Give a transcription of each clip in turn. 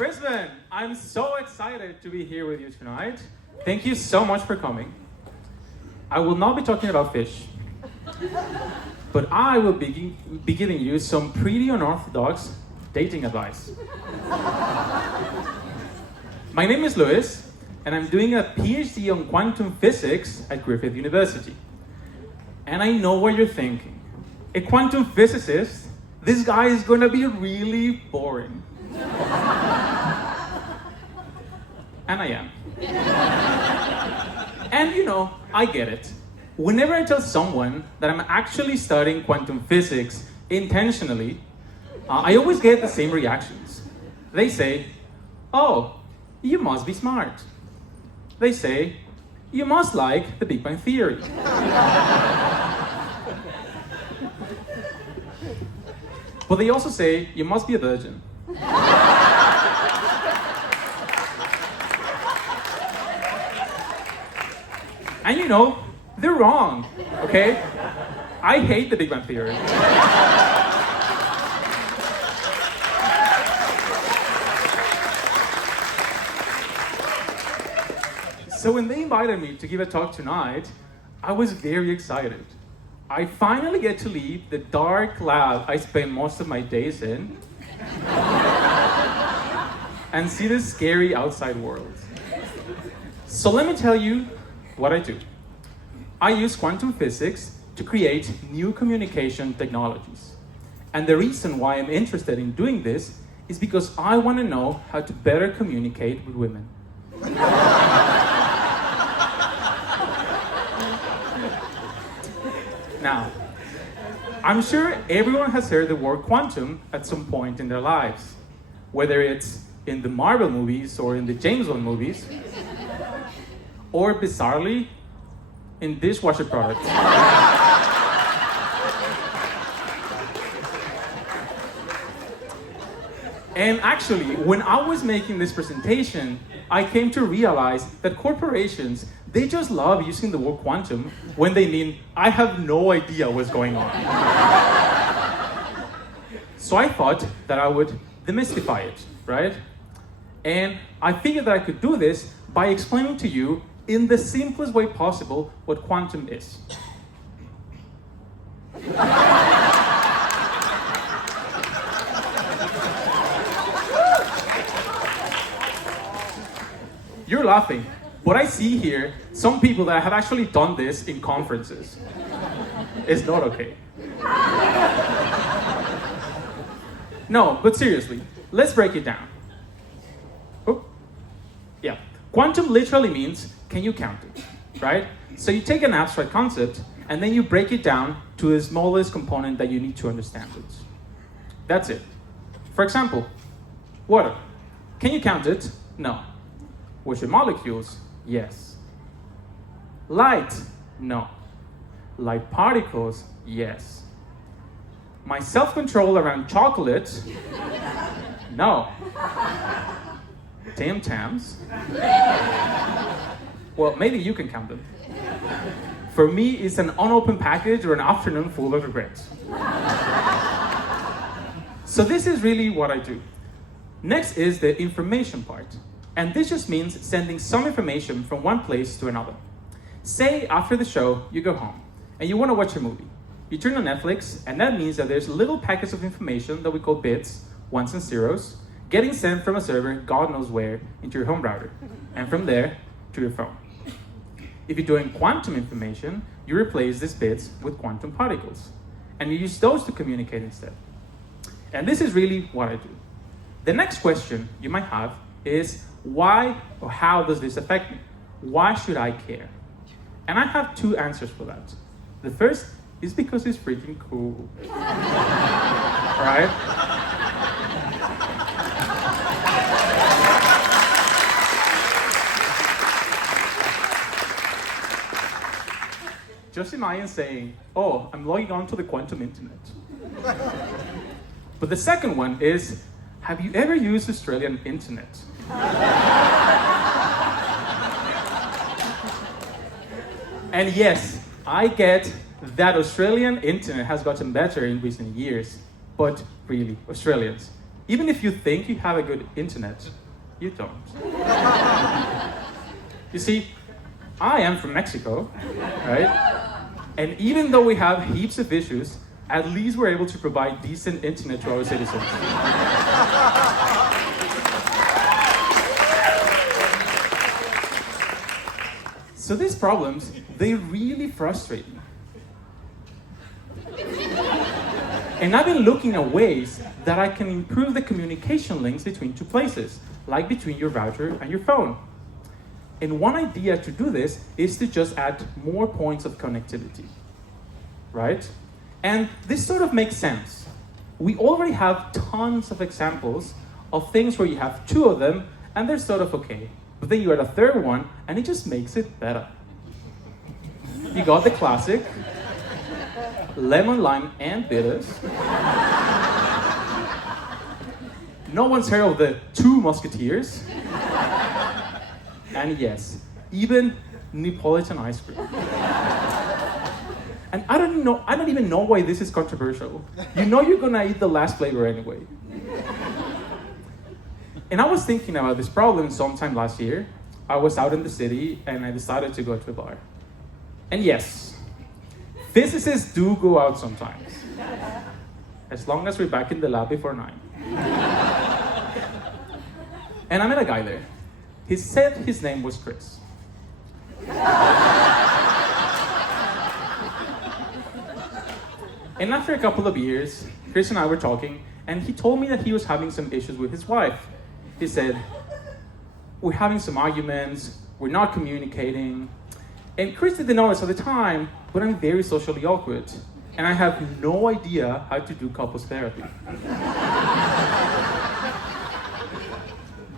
Brisbane, I'm so excited to be here with you tonight. Thank you so much for coming. I will not be talking about fish, but I will be giving you some pretty unorthodox dating advice. My name is Luis, and I'm doing a PhD on quantum physics at Griffith University. And I know what you're thinking. A quantum physicist? This guy is going to be really boring. And I am. And you know, I get it. Whenever I tell someone that I'm actually studying quantum physics intentionally, I always get the same reactions. They say, "Oh, you must be smart." They say, "You must like the Big Bang Theory." But they also say, "You must be a virgin." And you know, they're wrong, okay? I hate the Big Bang Theory. So when they invited me to give a talk tonight, I was very excited. I finally get to leave the dark lab I spend most of my days in and see the scary outside world. So let me tell you what I do. I use quantum physics to create new communication technologies. And the reason why I'm interested in doing this is because I want to know how to better communicate with women. Now, I'm sure everyone has heard the word quantum at some point in their lives, whether it's in the Marvel movies or in the James Bond movies, or bizarrely, in dishwasher products. And actually, when I was making this presentation, I came to realize that corporations, they just love using the word quantum when they mean, I have no idea what's going on. So I thought that I would demystify it, right? And I figured that I could do this by explaining to you in the simplest way possible what quantum is. You're laughing, but I see here some people that have actually done this in conferences. It's not okay. No, but seriously, let's break it down. Oh, yeah. Quantum literally means, can you count it, right? So you take an abstract concept, and then you break it down to the smallest component that you need to understand it. That's it. For example, water. Can you count it? No. Which are molecules? Yes. Light? No. Light particles? Yes. My self-control around chocolate? No. Tim Tams? Well, maybe you can count them. For me, it's an unopened package or an afternoon full of regrets. So this is really what I do. Next is the information part. And this just means sending some information from one place to another. Say after the show, you go home and you want to watch a movie. You turn on Netflix, and that means that there's little packets of information that we call bits, ones and zeros, getting sent from a server, God knows where, into your home router, and from there to your phone. If you're doing quantum information, you replace these bits with quantum particles, and you use those to communicate instead. And this is really what I do. The next question you might have is, why or how does this affect me? Why should I care? And I have two answers for that. The first is because it's freaking cool. Right? Just imagine saying, "Oh, I'm logging on to the quantum internet." But the second one is, have you ever used Australian internet? And yes, I get that Australian internet has gotten better in recent years, but really, Australians, Even if you think you have a good internet, you don't. You see, I am from Mexico, right? And even though we have heaps of issues, at least we're able to provide decent internet to our citizens. So these problems, they really frustrate me. And I've been looking at ways that I can improve the communication links between two places, like between your router and your phone. And one idea to do this is to just add more points of connectivity, right? And this sort of makes sense. We already have tons of examples of things where you have two of them and they're sort of okay. But then you add a third one and it just makes it better. You got the classic lemon, lime, and bitters. No one's heard of the two musketeers. And yes, even Neapolitan ice cream. And I don't even know why this is controversial. You know you're gonna eat the last flavor anyway. And I was thinking about this problem sometime last year. I was out in the city and I decided to go to a bar. And yes, physicists do go out sometimes. As long as we're back in the lab before 9. And I met a guy there. He said his name was Chris. And after a couple of years, Chris and I were talking, and he told me that he was having some issues with his wife. He said, we're having some arguments, we're not communicating. And Chris didn't know this at the time, but I'm very socially awkward. And I have no idea how to do couples therapy.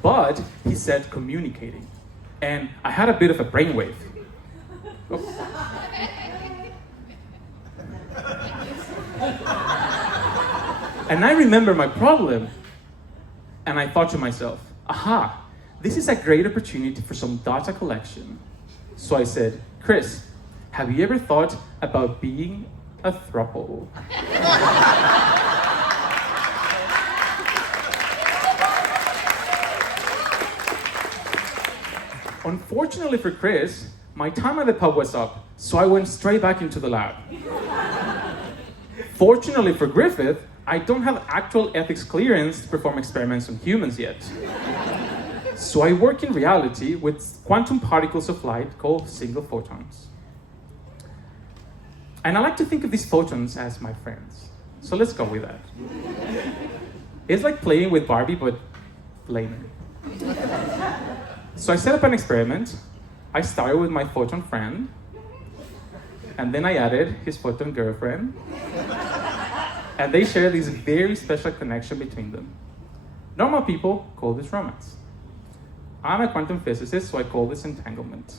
But he said communicating. And I had a bit of a brainwave. Oh. And I remember my problem. And I thought to myself, aha, this is a great opportunity for some data collection. So I said, Chris, have you ever thought about being a throuple? Unfortunately for Chris, my time at the pub was up, so I went straight back into the lab. Fortunately for Griffith, I don't have actual ethics clearance to perform experiments on humans yet. So I work in reality with quantum particles of light called single photons. And I like to think of these photons as my friends. So let's go with that. It's like playing with Barbie, but lamer. So I set up an experiment. I started with my photon friend, and then I added his photon girlfriend, and they share this very special connection between them. Normal people call this romance. I'm a quantum physicist, so I call this entanglement.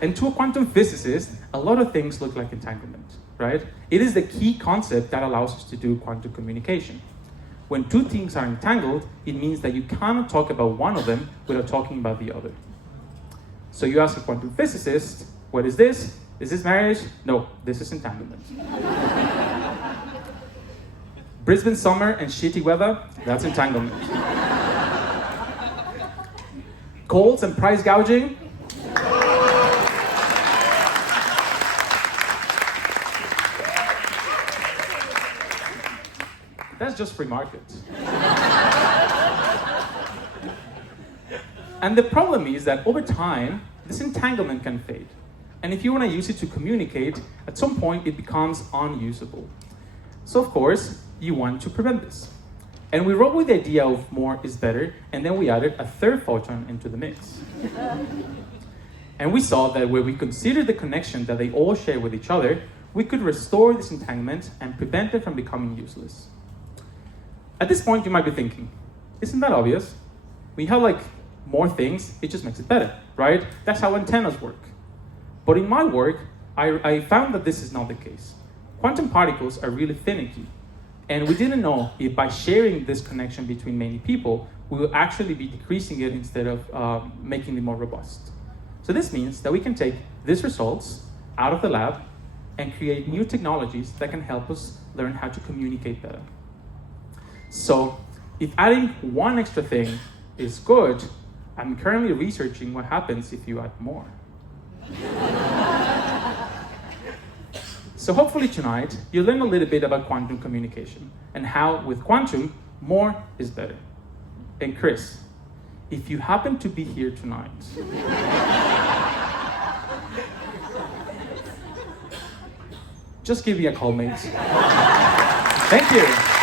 And to a quantum physicist, a lot of things look like entanglement, right? It is the key concept that allows us to do quantum communication. When two things are entangled, it means that you cannot talk about one of them without talking about the other. So you ask a quantum physicist, what is this? Is this marriage? No, this is entanglement. Brisbane summer and shitty weather, that's entanglement. Colds and price gouging? That's just free market. And the problem is that over time, this entanglement can fade. And if you want to use it to communicate, at some point it becomes unusable. So of course, you want to prevent this. And we rolled with the idea of more is better, and then we added a third photon into the mix. And we saw that when we considered the connection that they all share with each other, we could restore this entanglement and prevent it from becoming useless. At this point, you might be thinking, isn't that obvious? When you have more things, it just makes it better, right? That's how antennas work. But in my work, I found that this is not the case. Quantum particles are really finicky. And we didn't know if by sharing this connection between many people, we will actually be decreasing it instead of making it more robust. So this means that we can take these results out of the lab, and create new technologies that can help us learn how to communicate better. So, if adding one extra thing is good, I'm currently researching what happens if you add more. So hopefully tonight, you learn a little bit about quantum communication and how with quantum, more is better. And Chris, if you happen to be here tonight, just give me a call, mates. Thank you.